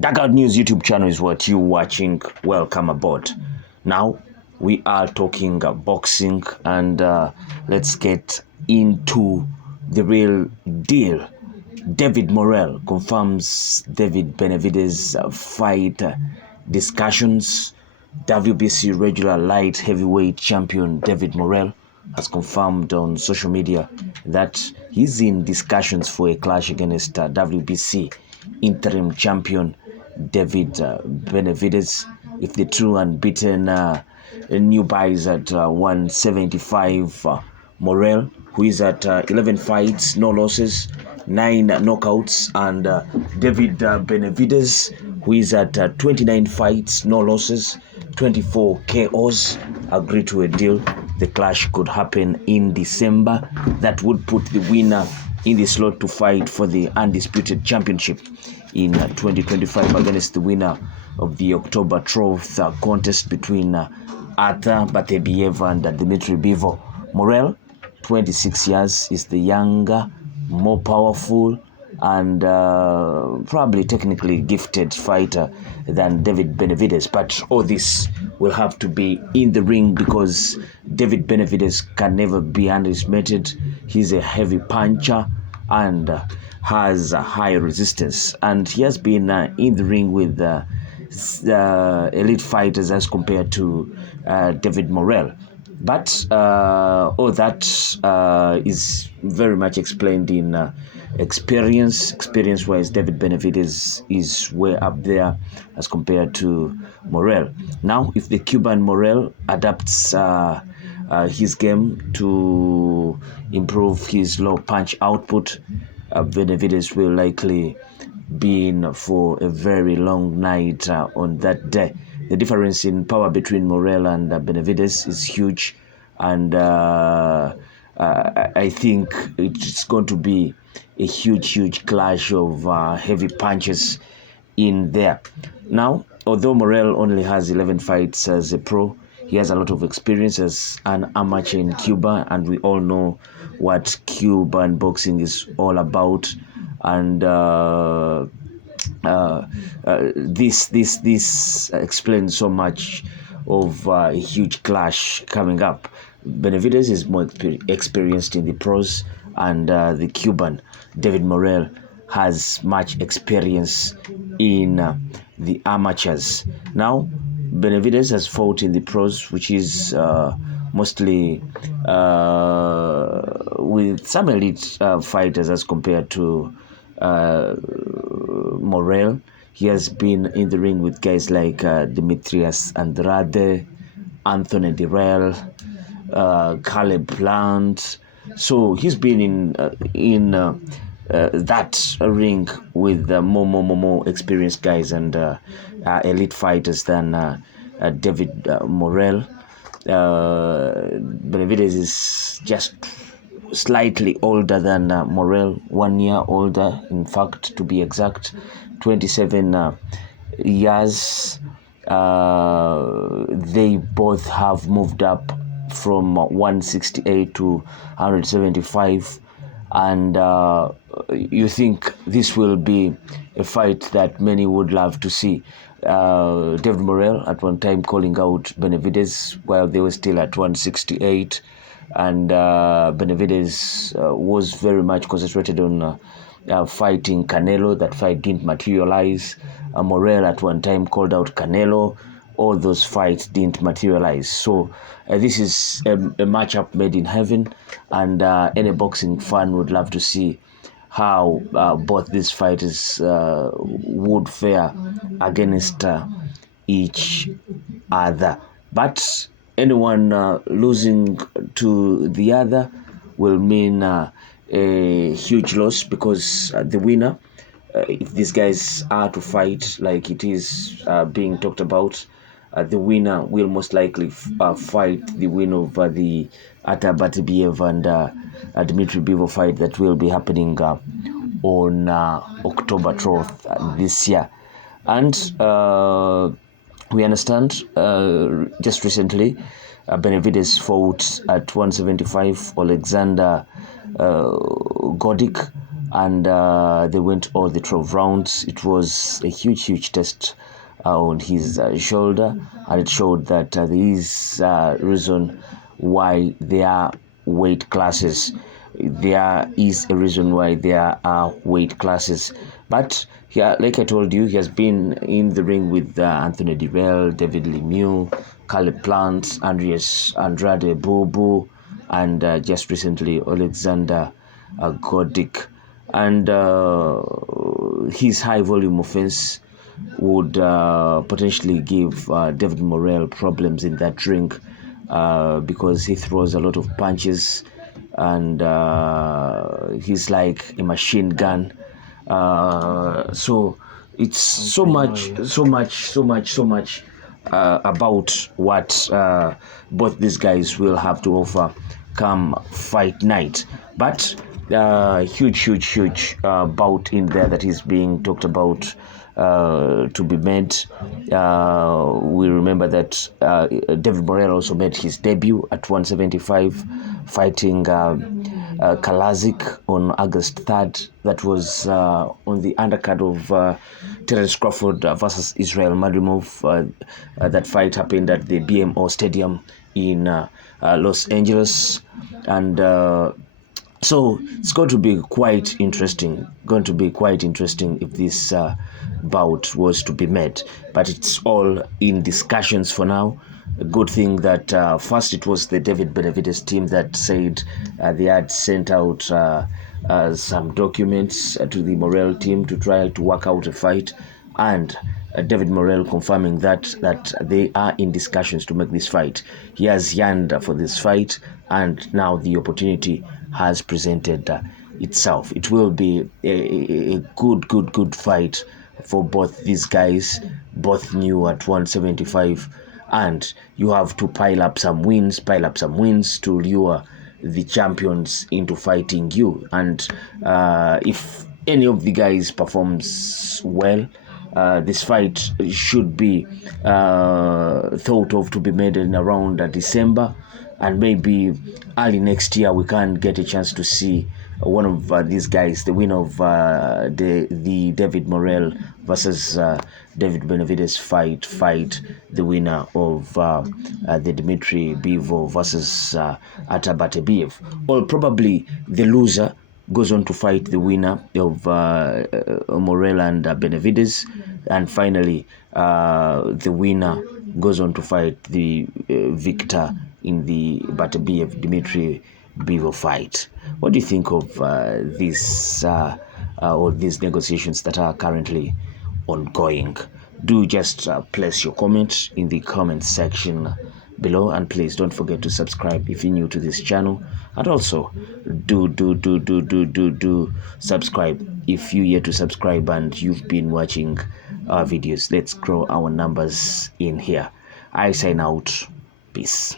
Dugout News YouTube channel is what you're watching. Welcome aboard. Now we are talking boxing, and let's get into the real deal. David Morrell confirms David Benavidez fight discussions. WBC regular light heavyweight champion David Morrell has confirmed on social media that he's in discussions for a clash against WBC interim champion David Benavidez. If the true unbeaten new buys at 175, Morel, who is at 11 fights, no losses, 9 knockouts, and David Benavidez, who is at 29 fights, no losses, 24 KOs, agreed to a deal. The clash could happen in December. That would put the winner in the slot to fight for the undisputed championship in 2025 against the winner of the October 12th contest between Arthur Batebiev and Dmitry Bivol. Morel, 26 years, is the younger, more powerful, and probably technically gifted fighter than David Benavidez. But all this will have to be in the ring because David Benavidez can never be underestimated. He's a heavy puncher and has a high resistance, and he has been in the ring with elite fighters as compared to David Morrell. But all that is very much explained in experience. Experience-wise, David Benavidez is way up there as compared to Morrell. Now, if the Cuban Morrell adapts his game to improve his low punch output, Benavidez will likely be in for a very long night on that day. The difference in power between Morel and Benavidez is huge, and I think it's going to be a huge clash of heavy punches in there. Now, although Morel only has 11 fights as a pro, he has a lot of experience as an amateur in Cuba, and we all know what Cuban boxing is all about. And this explains so much of a huge clash coming up. Benavidez is more experienced in the pros, and the Cuban David Morrell has much experience in the amateurs. Now, Benavidez has fought in the pros, which is mostly with some elite fighters as compared to Morel. He has been in the ring with guys like Demetrius Andrade, Anthony Dirrell, Caleb Plant. So he's been in that ring with more experienced guys and elite fighters than David Morrell. Benavidez is just slightly older than Morrell, 1 year older, in fact, to be exact, 27 years. They both have moved up from 168 to 175, and you think this will be a fight that many would love to see. David Morrell at one time calling out Benavidez while they were still at 168, and Benavidez was very much concentrated on fighting Canelo. That fight didn't materialize. Morrell at one time called out Canelo. All those fights didn't materialize. So this is a matchup made in heaven, and any boxing fan would love to see how both these fighters would fare against each other. But anyone losing to the other will mean a huge loss, because the winner, if these guys are to fight like it is being talked about, the winner will most likely fight the winner of the Arthur Batebiev and Dmitry Bivol fight that will be happening on October 12th this year. And we understand just recently Benavidez fought at 175 Alexander Godik, and they went all the 12 rounds. It was a huge test on his shoulder, and it showed that there is reason why there are weight classes. There is a reason why there are weight classes. But yeah, like I told you, he has been in the ring with Anthony Dirrell, David Lemieux, Caleb Plant, Andrade Bobo, and just recently Alexander Godic. And his high volume offense would potentially give David Morel problems in that ring because he throws a lot of punches, and he's like a machine gun. So it's so much about what both these guys will have to offer come fight night. But huge bout in there that is being talked about to be made. We remember that David Morrell also made his debut at 175, fighting Kalazik on August 3rd. That was on the undercard of Terence Crawford versus Israel Madrimov. That fight happened at the BMO Stadium in Los Angeles, and so it's going to be quite interesting. If this bout was to be made, but it's all in discussions for now. A good thing that first it was the David Benavidez team that said they had sent out some documents to the Morel team to try to work out a fight, and David Morel confirming that they are in discussions to make this fight. He has yearned for this fight, and now the opportunity has presented itself. It will be a good fight for both these guys, both new at 175, and you have to pile up some wins to lure the champions into fighting you. And if any of the guys performs well, this fight should be thought of to be made in around December, and maybe early next year we can get a chance to see one of these guys, the winner of the David Morel versus David Benavidez fight the winner of the Dmitry Bivol versus Atabatebiev. Or probably the loser goes on to fight the winner of Morel and Benavidez, and finally the winner goes on to fight the victor in the Batebiev Dmitry Bivol fight. What do you think of this or these negotiations that are currently ongoing? Do just place your comment in the comment section below, and please don't forget to subscribe if you're new to this channel, and also do subscribe if you're yet to subscribe and you've been watching our videos. Let's grow our numbers in here. I sign out. Peace.